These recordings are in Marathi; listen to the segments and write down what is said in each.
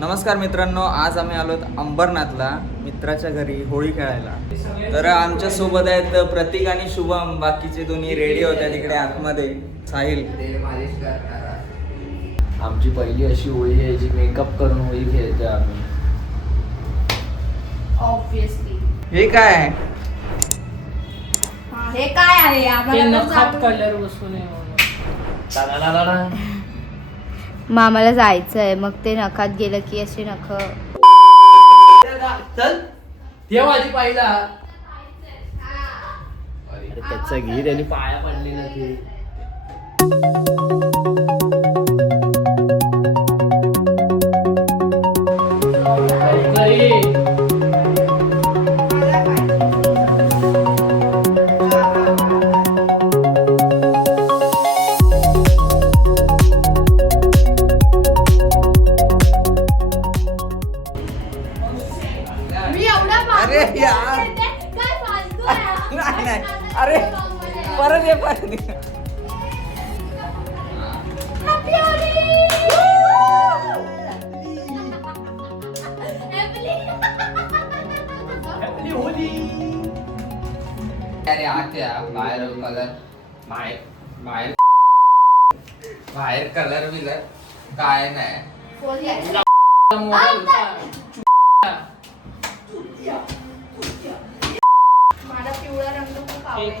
नमस्कार मित्रांनो, आज आम्ही आलो अंबरनाथला मित्राच्या घरी होळी खेळायला. तर आमच्या सोबत आहेत प्रतीक आणि शुभम. बाकीचे दोन्ही रेडी होत्या तिकडे आतमध्ये. साहिल आमची पहिली अशी होळी आहे जी मेकअप करून होळी खेळतोय आम्ही. ऑब्वियसली हे काय आहे? हे काय आहे आम्हाला कलर बसून मामाला जायचंय, मग ते नखात गेलं की असे नख. चल ते माझी पाहिला. अरे त्याचा घे, त्यांनी पाया पडलेला ते. अरे यार, नाही नाही, अरे परत ये परत ये. अरे आत्या बाहेर कलर बाहेर बाहेर बाहेर कलर बिलर काय नाही. माझा पिवळा रंग खूप आवडतो.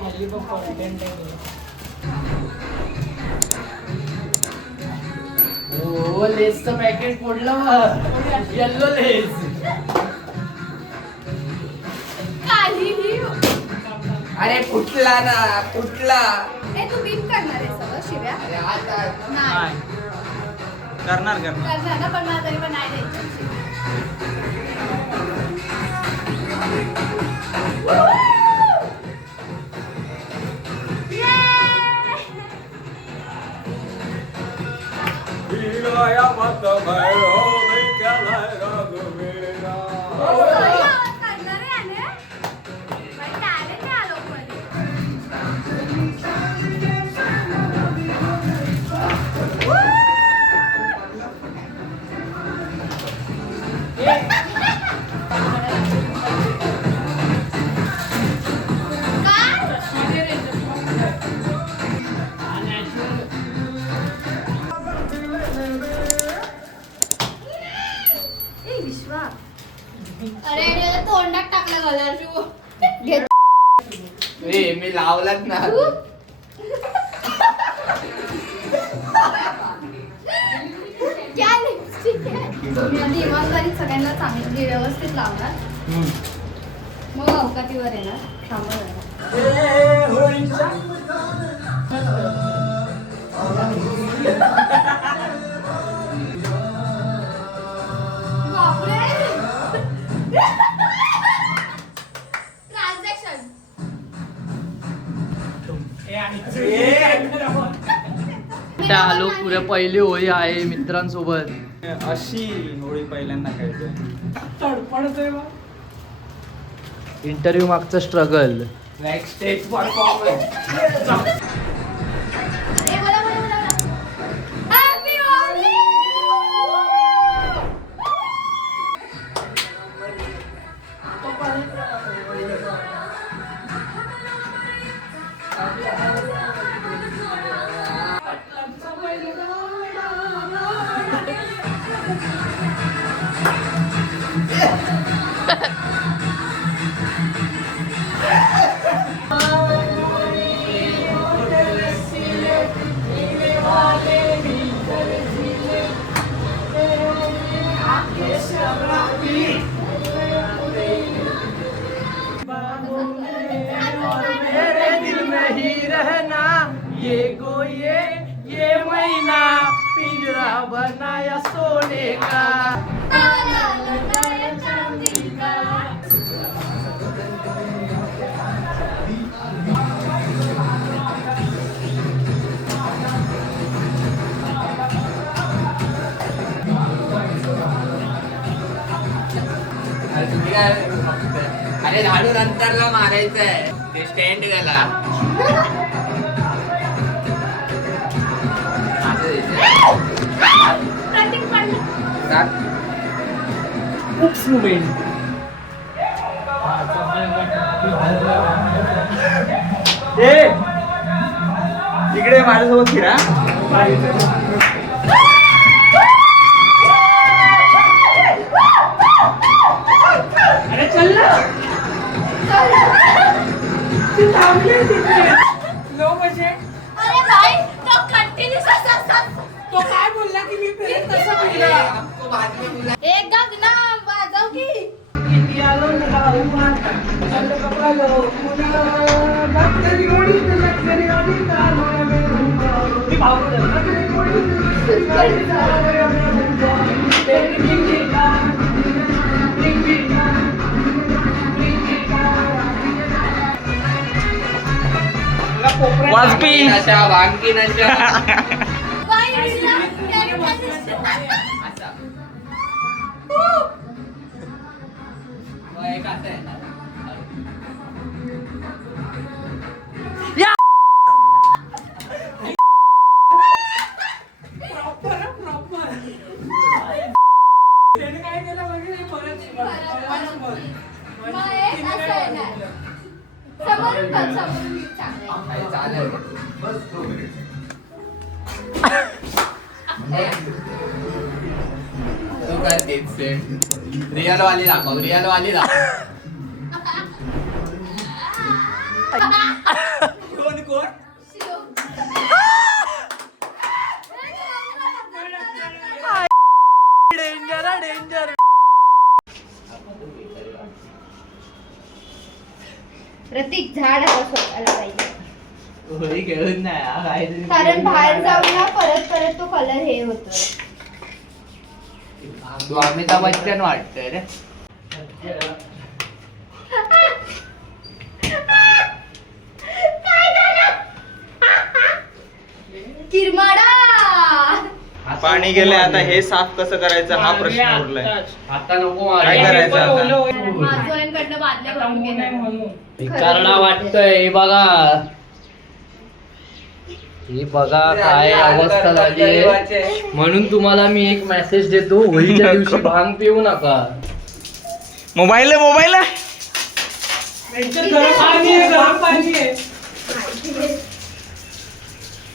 ओ लेसचं पॅकेट फोडलं, येल्लो लेस. काहीही हो. अरे फुटला ना फुटला. हे तू बीप करणार आहे सगळं शिव्या? अरे आता नाही करणार करणार ना, पण मला तरी पण नाही द्यायचं. अरे तोंडात टाकला कलर. ए मी लावलाच ना. क्या लिपस्टिक आहे? मी आधी इमानदारीत सगळ्यांना चांगली व्यवस्थित लावणार, मग अवकातीवर येणार. थांबा आलो पुऱ्या पहिली होळी आहे मित्रांसोबत. अशी होळी पहिल्यांदा खेळतोय. इंटरव्ह्यू मागचं स्ट्रगल. Next stage performance. ये महीना पिंजरा बनाया सोने का. अरे झाडू नंतरला मारायचंय, ते स्टँड गेला. प्रतीक पडलं. Oops moment. इकडे माझ्यासोबत फिरा. अरे चल ना. ती थांबली तिथे. लो म्हणजे अरे भाई तो कंटिन्यूस तो काय बोलला की मी फिरत तसं फिरला. एक गाग ना वाजव की किती आलो ना उभा चल कपडा मुला लक्ष्मी ओडी लक्ष्मी ओडी कालो मी भाऊ वाजपी. नशा भांगी नशा बाई असा. मग एक असं आहे ना. त्याने काय केलं बघितलं परत मग एक असं आहे ना समोरून बघ समोरून चांगलं आहे. काही चालेल. तू काय तेच सेम रिअल वाली दाखव रिअल वाली दाखव. कोण कोण? डेंजर. प्रतीक झाड आता स्वतःला पाहिजे होळी खेळून नाही हा, काहीतरी कारण बाहेर जाऊन ना परत परत तो कलर हे होतो. तू अमिताभ बच्चन वाटतंय रे. किरमाडा पाणी गेले आता हे साफ कसं करायचं हा प्रश्न उरलाय. आता नको काय मारायला. करायचं आता? माझ्याकडनं बादल्या भरून घेणार. भिकारडा वाटतोय. हे बघा ही बघा काय अवस्था झाली. म्हणून तुम्हाला मी एक मेसेज देतो, होळीच्या दिवशी भांग पिऊ नका. मोबाईल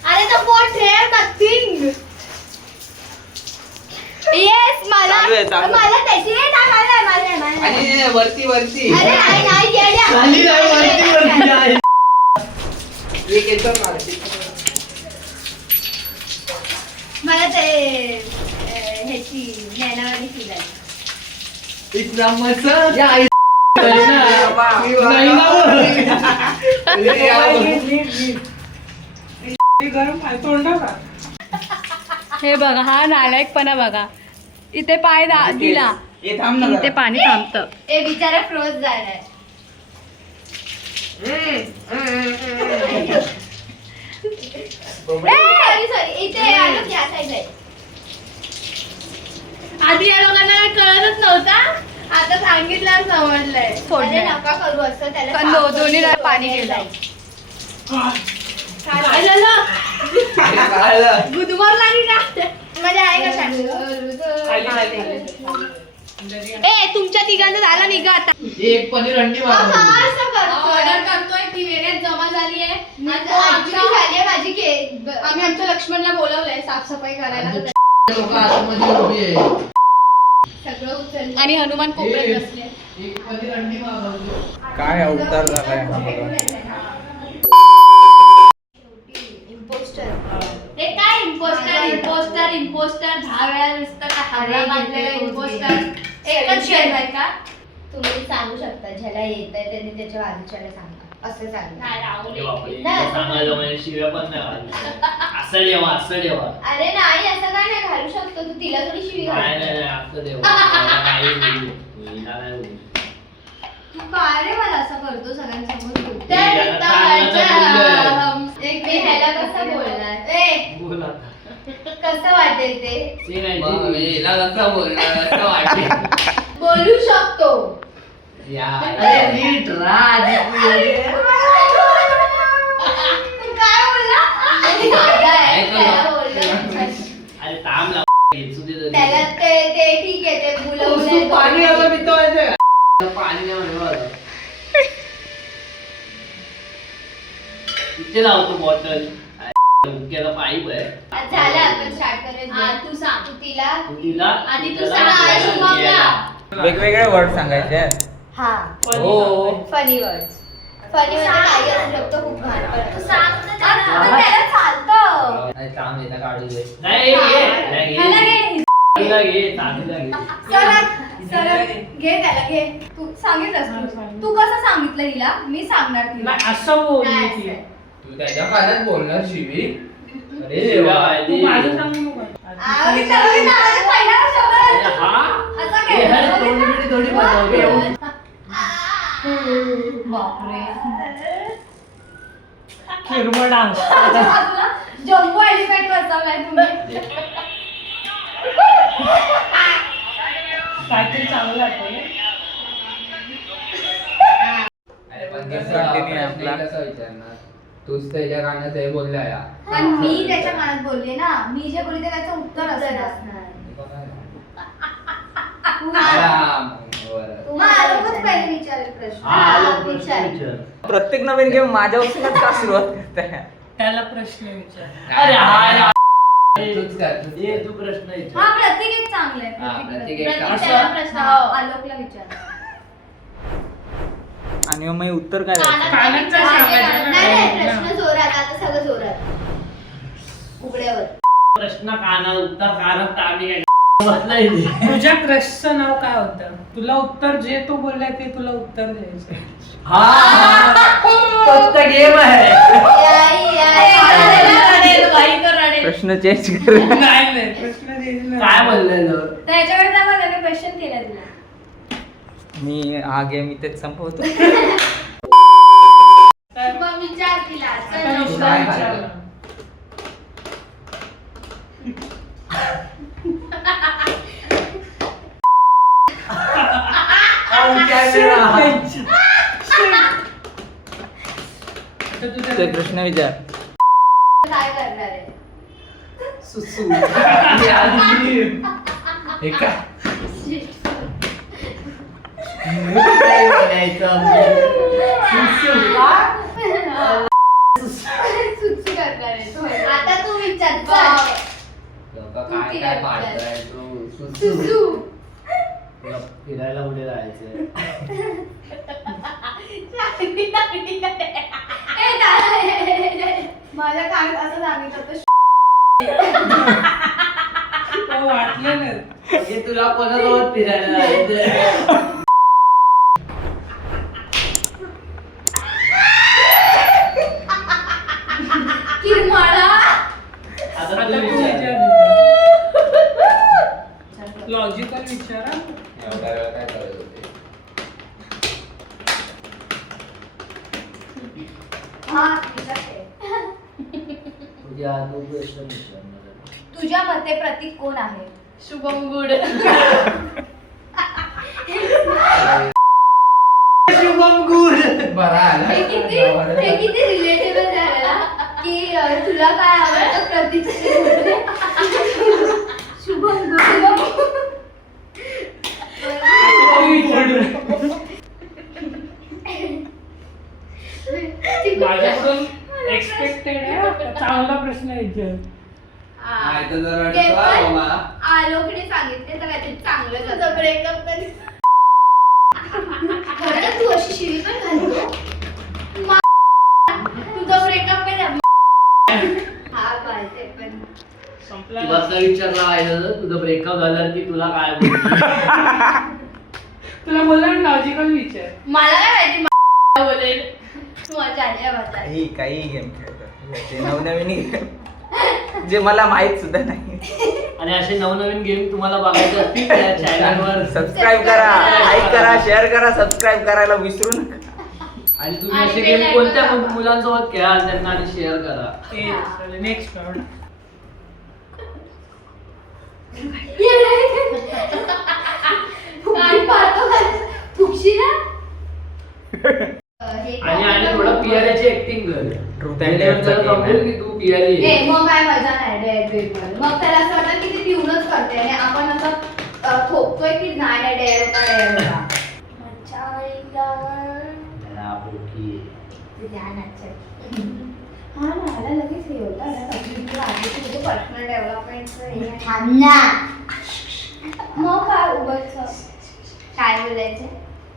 अरे तो पोट रे नथिंग. येस मला चालू आहे, चालू आहे. मला त्याची नाही टाकायला मला आणि वरती वरती अरे नाही नाही येड्या. खाली नाही, वरती आहे. एक याच्यावर मारते. मला ते ह्याची नैनावाली फील आली. इस्लामाचं या आई- नाही ना हे बघा हा नालायकपणा बघा. इथे पाय दिला हे थांब ना इथे जरा. पाणी थांबतं. ए बिचारा फ्रोज झालाय. सॉरी सॉरी इथे आलो की या साईडला आहे. आधी या लोकांना कळतच नव्हता, आता सांगितल्यावर समजलंय. अरे सोडलंय. नका करू असं त्याला पण साफ दोन्ही करून पाणी ठेवायला गेलं. जायचं. काय झालं? गुदमर लागली का? मजा आहे का शांत? ए तुमच्या तिघांचं झालं निघा आता. एक पनीर अंडी हा, मागवली. असं करतोय. ऑर्डर करतोय ती वेळेत जमा झाली आहे. आता actually झाली आहे माझी केक. आम्ही आमच्या लक्ष्मणला बोलवलंय साफसफाई करायला. लोक आतमध्ये उभी आहे. सगळं उचललं. आणि हनुमान कोपऱ्यात बसले. एक पनीर अंडी मागवली. काय अवतार झालाय हा बघा. इम्पोस्टर. हे काय इम्पोस्टर 10 वेळा नुसतं का हारा बांधलेला इम्पोस्टर. एकच शेअर आहे का? तुम्ही सांगू शकता ज्याला येत आहे त्यांनी त्याच्या बाजूच्याला सांगा असं सांगा. नाही राहुल हे बापरे, येते. नाही. सांगायला म्हणजे शिव्या पण नाही घालल्या. असं देवा असं देवा. अरे नाही असं काय नाही घालू शकतो तू तिला थोडी शिवी नाही घाल. नाही नाही, असं देवा. मला काही बोलू. हिला नाही बोलू. तू काय रे मला असं करतो सगळ्यांसमोर तू? ते याला चांगलं एक मी ह्याला कसं बोलणार ए बोल आता. कसं वाटेल ते ते नाही मग ते. हिला कसं बोलणार असं वाटेल. बोलू शकतो. या अरे नीट राज. तू काय बोलला? दादा आहे, ऐकलं. त्याला बोललो. अरे थांब लाव. घेचू दे तरी. त्याला ते ठीक आहे ते मुलं तू पाणी आलं पितो पाणी नाही म्हणे मला. इथे लावतो बॉटल पाईप आहे. झालं आपण स्टार्ट करायचं. हा, तू सांग. तू तिला तू तिला आधी तू तिला सांग, तिला शुभमला. यायला. वेगवेगळे वर्ड सांगायचे आहेत. हा हो. Funny words. फनी मध्ये काही असू शकतं खूप घाण पण. तू सांग तर हा, त्याला. पण त्याला चालतं. नाही, थांब याला काढू दे. नाही, घे. नाही, ह्याला घे. घे. चांगला घे, चांगला घे. सरळ घे त्याला घे. तू सांगितलंस तू कसं सांगितलं हिला? मी सांगणार तिला. असं बोलली नाही ती. असं. तू त्याच्या कानात बोलणार शिवी. अरे देवा, तू अरे. माझं सांगू नको. आणि त्याला मी नावाचा पहिला शब्द अरे हा? असं हे केलं. हर तोंडबिडी थोडी बनवली. बापरे. खिरमडा. जम्बो एलिफंट बसवलाय तुम्ही. काहीतरी चांगलं वाटतं. अरे पण कसं कसं वाटते नाही आपला आपला? कसं विचारणार? तूच त्याच्या कानात हे बोलला या. पण मी त्याच्या कानात बोलले ना. मी जे बोलले त्याचं उत्तर असणार. मला खूप पहिले विचारेल प्रश्न. हा, लोक प्रश्न विचार. विचार. प्रत्येक नवीन गेम माझ्यापासूनच का सुरुवात करताय? त्याला प्रश्न विचार. अरे हा, तूच कर, तूच ये कर. तू प्रश्न विचार. हा प्रत्येक एक चांगलं आहे. हा, प्रत्येक एक प्रत्येक चांगलं. त्याला प्रश्न. हो, आलोकला विचार. आणि मग मी उत्तर काय द्यायचं? कानात काय सांगायचं? नाही नाही प्रश्न जोरात. आता सगळं जोरात. उघड्यावर. प्रश्न कानात उत्तर कानात आम्ही काय बसलाय ते. तुझ्या क्रशचं नाव काय होतं? तुला उत्तर जे तो बोललाय ते तुला उत्तर द्यायचं. हा, फक्त गेम आहे. याई, याई. प्रश्न चेंज कर. नाही नाही प्रश्न द्यायचे नाही. काय बोललेलं? त्याच्याकडे जाऊन त्याने क्वेश्चन केला तुला. मी हा गेम इथेच संपवतो. मग विचार तिला. आता चल. विश्वास काय विचारला. आता तुझ्या ते प्रश्न विचार. काय करणार आहे? सुसू. मी आधी. हे काय? काय बोलायचं? सुसू का? सुटसुट करणार आहे. आता तू विचार. चल. लोकं काय काय पाडताय तू? सुसू. तुला फिरायला कुठे जायचंय? ए, नाही. माझ्या कानात असं सांगितलं होतं. तो वाटलं ना. म्हणजे तुला कोणासोबत फिरायला जायचंय? किरमाळा. आता आता तू तू विचार. विचार. लॉजिकल विचारा. एवढा वेळ काय करत होते? हा, विचारते. तुझ्या तू प्रश्न विचार मला. तुझ्या मते प्रतीक कोण आहे? शुभम गुड. शुभम गुड. बरा आला. हे किती रिलेटेबल झालं ना की तुला काय आवडतं प्रतीक शुभम गुड. माझ्याकडून एक्सपेक्टेड आहे. चांगला प्रश्न विचार. नाही तर जर ते अडतो पण बाबा. आलोकने सांगितले तर काहीतरी चांगलं तुझं ब्रेकअप कधी. खरं तू अशी शिवी पण घालतो. तुझं ब्रेकअप कधी. हा पाहिजे पण संपला. तुला असं विचारलं आहे तुझं ब्रेकअप झालं की तुला काय बोलतो? तुला बोलला लॉजिकल विचार. मला काय माहिती बोलेल. तू माझ्या आल्या वाचा. काही गेम खेळतात. ते नवनवीन गेम जे मला माहित सुद्धा नाही. आणि असे नवनवीन गेम तुम्हाला बघायचे असतील त्या चॅनलवर सबस्क्राईब करा, लाईक करा, शेअर करा, सबस्क्राईब करायला विसरू नका. आणि तुम्ही आणि असे ते गेम like कोणत्या करा. मुलांसोबत खेळाल त्यांना आणि शेअर करा. Next round. आणि थोडं पियाल्याची ऍक्टिंग कर. Truth and जेणेकरून dare चा त्याला game समजेल आहे. की तू पियाली आहे. मग काय मजा नाही डेट मध्ये. मग त्याला असं वाटतं की ती पिऊनच करते आणि आपण असं थोपतोय की नाही नाही डेअर होता डेअर होता मच्छा हा ना आला लगेच हे होता पर्सनल डेव्हलपमेंटचं थांब ना. मग काय उगाच काय बोलायचं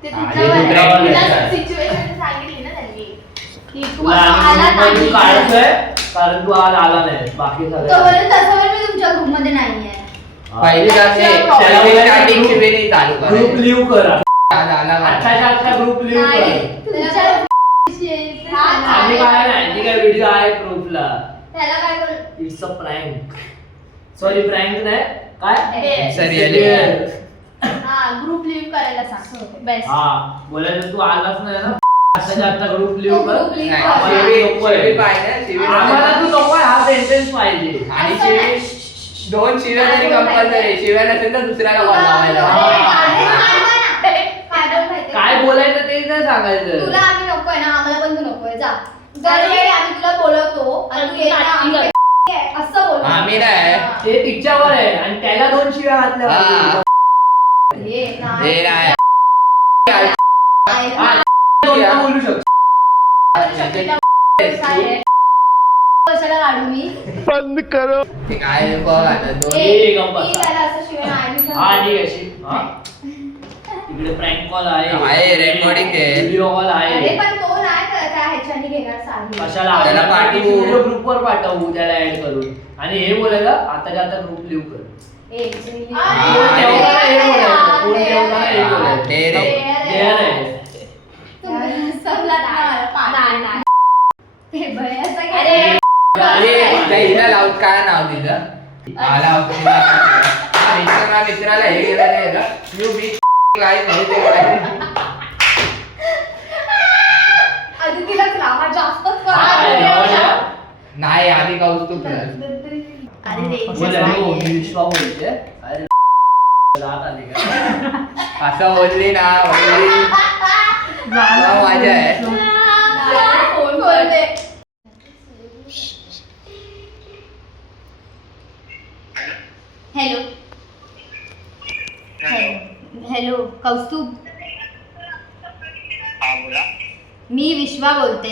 ते आणि तुझ्यावर आहे. तुझ्यावर तुला आहे. सिच्युएशन सांगितली ना त्यांनी की तू तुला आता आणि आला group मध्ये नाही. काढतोय कारण तू आज आला नाही बाकी तो सगळं बोलत तसं पण मी तुमच्या ग्रुप मध्ये नाहीये पहिली स्टार्टिंग शिबिरी चालू ग्रुप करायची. लिव्ह कर आज आला का? आजच्या आता ग्रुप लिव्ह नाही कर तुमच्या आम्ही काय नाही ती काय व्हिडिओ आहे ग्रुपला त्याला काय बोल it's a prank sorry prank नाही काय It's a reality. हा ग्रुप लिव्ह करायला सांग बेस्ट. हा बोलायचं तू आलाच नाही ना आताच्या आता ग्रुप लिव्ह कर Group leave नाही, कर. आम्हाला शिबिरी- नको आहे. शिबिरी पाहिजे, शिबिरी आम्हाला पाहिजे. तू नको आहे, हा सेंटेन्स पाहिजे आणि असं शिबिरी नाही. 2 शिव्या तरी कंपल्सरी. शिव्या नसेल तर दुसऱ्याला कॉल लावायला. काय बोलायचं ते नाही सांगायचं तुला आम्ही नकोय ना आम्हाला पण तू नकोय जा दरवेळी आम्ही तुला बोलवतो आणि तू येत नाही, आम्ही असं बोलतो आम्ही नाही. ते तिच्यावर आहे आणि त्याला 2 शिव्या घातल्या हा. पाहिजे. हे नाही. हे नाही. हा, दोनदा बोलू शकतो कशाला काढू मी ते काय बघ आता दोन- ए, गप्प बसा. मी त्याला असं शिवाय नाही दिसत. हा ठीक आहे शिव. हा. तिकडे प्रँक कॉल आहे आहे, recording आहे. व्हिडिओ कॉल अरे आहे पण तो नाही करत आहे, ह्याच्याने घेणार साहिल. कशाला त्याला पाठवू. व्हिडिओ ग्रुपवर पाठवू त्याला ऍड करून आणि हे बोलायला आताच्या आता ग्रुप लिव्ह कर ए, जिंकली. फोन ठेवताना हे बोलायचं फोन ठेवताना हे बोलायचं ते रे. Dare आहे. तुम्ही समजलात ना मला? नाही, नाही. ते भयाचं काय? अरे, अरे, त्या हिला लावत काय नाव तिचं? आला होता. हा, मित्राला हे गेलं नाही का? You big काय नाही ते काय? आधी तिलाच लाव, हा जास्तच काय करा. लावा? नाही आधी कौतुक कर. अरे रेंजच बोला, हो, मी नाहीये. विश्वा बोलते अरे रात आली का असं बोलली ना बोलली ना, माझ्या आहे. फोन करते. हॅलो हॅलो कौस्तुभ हा बोला मी विश्वा बोलते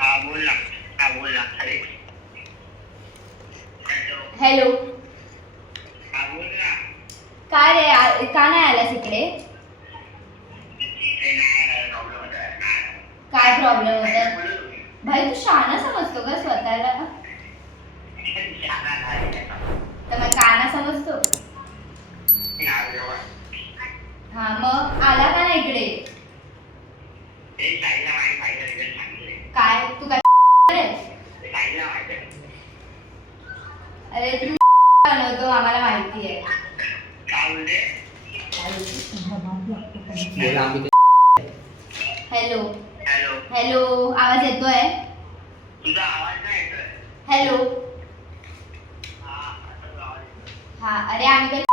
हा बोल ना हा बोल ना अरे हॅलो हा बोल ना काय रे का नाही आलास इकडे ते नाही प्रॉब्लेम होता काय प्रॉब्लेम होता भाई तू शहाणा समजतो का स्वतःला तर मग काना समजतो हा मग आला का नाही इकडे काय तू काय आहेस? अरे तू बनवतो आम्हाला माहिती आहे बोला आम्ही हॅलो हॅलो हॅलो आवाज येतोय तुझा आवाज नाही येतोय हॅलो हा आता तुझा आवाज येतोय. हा अरे आम्ही काय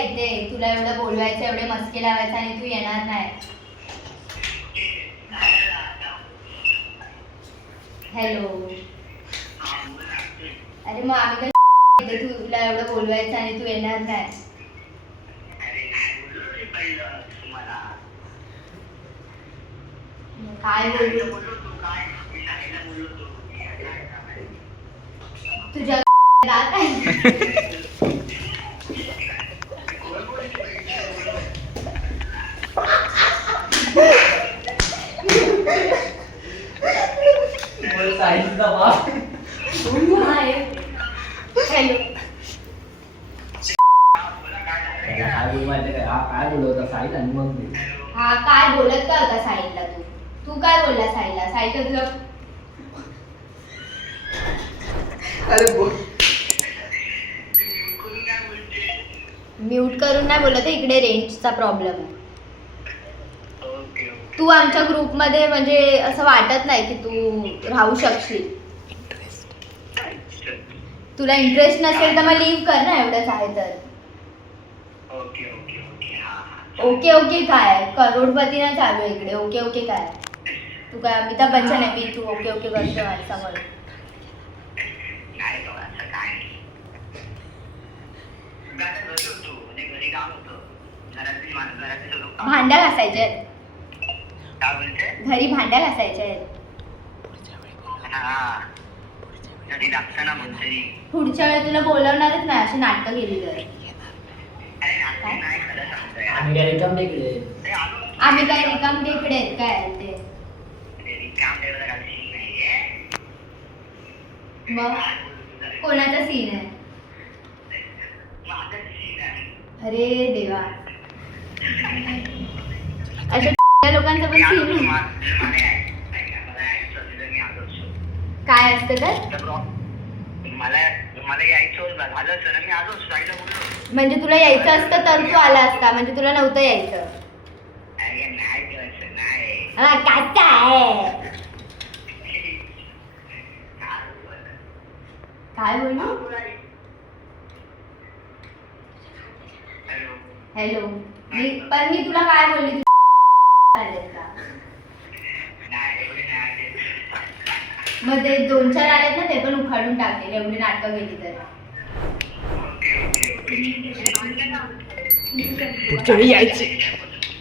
येते तुला एवढं बोलवायचं एवढे मस्के लावायचं आणि तू येणार नाही हॅलो हा बोल ना अरे मग आम्ही काय येते तुला एवढं बोलवायचं आणि तू येणार नाही अरे नाही बोललो रे पहिलं तुम्हाला मग काय बोलू बोललो तू काय मी साईला बोललो तू काय काम आहे? तुझ्या राग आहे बोल साईचा बाप हॅलो त्याला काय बोलू माहिती काय हा काय बोलवता साईद आणि मग मी हा काय बोलत का होता साईडला तू तू काय बोलला साईडला साईडला तुला अरे बोल कोणी काय बोलते म्यूट करून नाही बोलत आहे, इकडे रेंजचा प्रॉब्लेम आहे ओके ओके तू आमच्या ग्रुपमध्ये म्हणजे असं वाटत नाही की तू राहू शकशील तुला इंटरेस्ट नसेल तर मग लिव्ह कर ना एवढंच आहे तर ओके ओके ओके हा हा ओके ओके काय करोडपती ना चालू आहे इकडे ओके ओके काय तू काय अमिताभ बच्चन आहे मी तू ओके ओके करतो माझ्यासमोर नाही बाबा असं काय नाही गाणं गातो तू म्हणजे घरातली लोक काम भांड्या घासायचे आहेत. काय बोलते घरी भांड्या घासायचे आहेत. हा कधी लागतं ना म्हणतरी पुढच्या वेळी तुला बोलवणारच नाही अशी नाटकं केली तर. अरे नाटक नाही खरं सांगतोय आम्ही काय रिकाम टेकडे. ते आलो आम्ही काय रिकाम टेकडे आहेत काय ते. काम ठेवलं का विषय नाहीये मग कोणाचा सीन आहे? माझं सीन आहे अरे देवा अशा लोकांचं पण मी आलो सीन मला यायचं असलं मी आलो असतो काय असतं तर मला यायचं होतं झालं असतं ना मी आलो असतो आईला बोललो म्हणजे तुला यायचं असतं तर तू आला असता म्हणजे तुला नव्हतं यायचं. अरे नाही करायचं नाही हा, काचा आहे. काय बोलू? हॅलो मी तुला काय बोलली आलेत का? मग ते 2-4 आलेत ना ते पण उखाडून टाकले एवढी नाटकं गेली तर.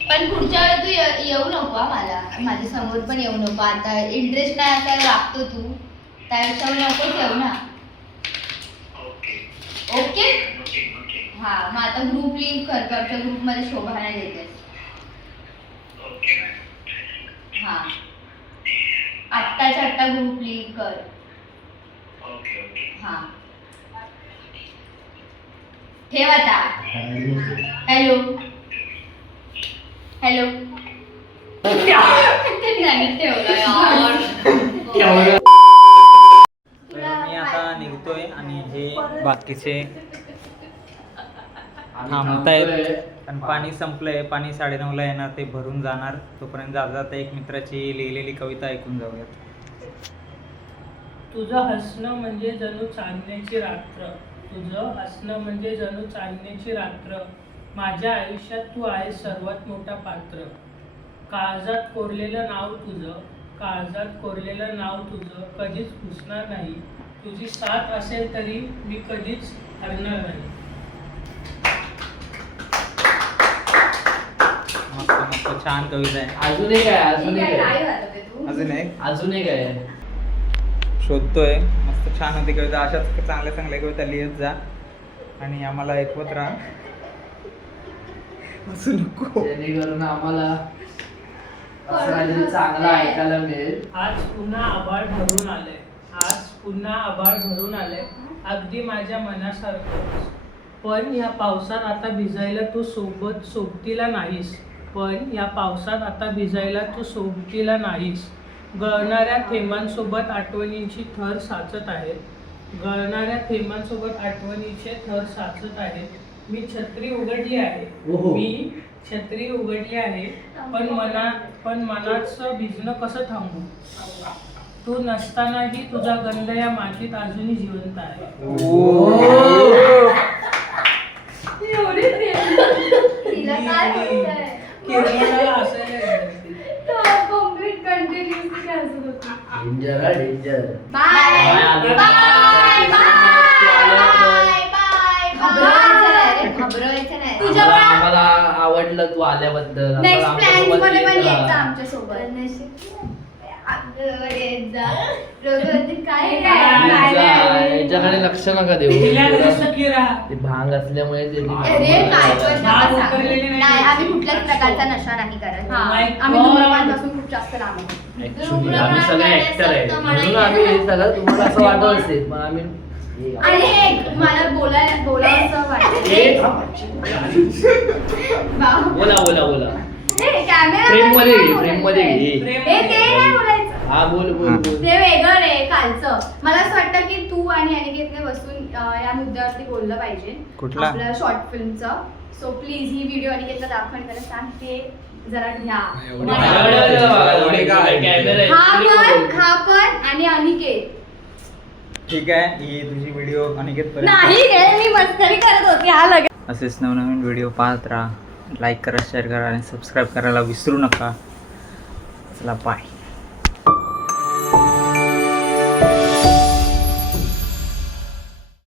पण पुढच्या वेळी तू येऊ नको हा मला माझ्या समोर पण येऊ नको. आता इंटरेस्ट नाही असायला वागतो तू त्यापेक्षा नकोच येऊ ना. ओके हा मग आता ग्रुप लिव्ह कर. आमच्या ग्रुपमध्ये शोभा नाही देते. हा आत्ताच्या आत्ता ग्रुप लिव्ह कर. हा ठेव आता. हॅलो हॅलो तर मी आता निघतोय आणि हे बाकीचे थांबतायत पण पाणी संपलंय. पाणी 9:30ला येणार ते भरून जाणार. तोपर्यंत जाता एक मित्राची लिहिलेली कविता ऐकून जाऊयात. तुझं हसणं म्हणजे जणू चांदण्याची रात्र. तुझं हसणं म्हणजे जणू चांदण्याची रात्र. माझ्या आयुष्यात तू आहेस सर्वात मोठा पात्र. काळजात कोरलेलं नाव तुझं, काळजात कोरलेलं नाव तुझं कधीच पुसणार नाही. तुझी साथ असेल तरी मी कधीच हरणार नाही. मस्त मस्त छान कविता आहे. अजून एक आहे, अजून एक काय आहे, वाजवते तू? अजून एक अजून एक आहे. शोधतोय. मस्त छान होती कविता. अशाच चांगल्या चांगल्या कविता लिहित जा आणि आम्हाला ऐकवत राहा. असं नको. जेणेकरून आम्हाला असं काहीतरी चांगलं ऐकायला मिळेल. आज पुन्हा आभाळ भरून आले. आज पुन्हा आभाळ भरून आले अगदी माझ्या मनासारखं. पण या पावसात आता भिजायला तू सोबतीला नाहीस. पण या पावसात आता भिजायला तू सोबतीला नाहीस. गळणाऱ्या थेंबांसोबत आठवणींची थर साचत आहेत. गळणाऱ्या थेंबांसोबत आठवणीचे थर साचत आहेत. मी छत्री उघडली आहे. मी छत्री उघडली आहे पण मनाचं भिजणं कसं थांबू. तू नसतानाही तुझा गंध या मातीत अजूनही जिवंत आहे. तिला काय बोलतोय? किरणाला हसायला येतं. कंप्लीट कंटिन्यूअसली हसत होती. डेंजर हा danger. Bye bye. Bye bye. घाबरवायचं नाही. तुझ्यामुळे आम्हाला आवडलं तू आल्याबद्दल. आता नेक्स्ट आमच्यासोबत प्लॅन्स मध्ये पण येत यायचं राहा. आमच्या सोबत. काय याच्याकडे लक्ष नका देऊ. रिलॅक्स की राहा. ते भांग असल्यामुळे ते अरे काय पण नका भाग सांगू. उतरलेली नाही. नाही आम्ही कुठल्याच प्रकारचा नशा नाही करत. Oh my आम्ही God. धूम्रपानापासून खूप जास्त लांब आहोत. ऍक्च्युली आम्ही सगळे ऍक्टर आहे म्हणून आम्ही हे सगळं तुम्हाला असं वाटत असेल पण आम्ही आणि एक मला बोलावंसं वाटतं. एक भाऊ. बोला बोला बोला. कॅमेरा फ्रेम मध्ये घे फ्रेम मध्ये घे. ते नाही बोलायचं. हा बोल बोल बोल. ते वेगळं रे कालचं. मला असं वाटतं की तू आणि अनिकेतने बसून या मुद्द्यावरती बोललं पाहिजे. कुठला? आपलं शॉर्ट फिल्मचं. सो प्लीज ही व्हिडिओ अनिकेतला दाखव आणि त्याला सांग ते जरा घ्या. हा पण आणि अनिकेत. ठीक आहे. ही तुझी व्हिडिओ अनिकेत नाही रे मी मस्करी करत होती. हा लगेच असेच नवनवीन व्हिडिओ पाहत राहा. लाईक करा, शेअर करा आणि सबस्क्राईब करायला विसरू नका. चला बाय.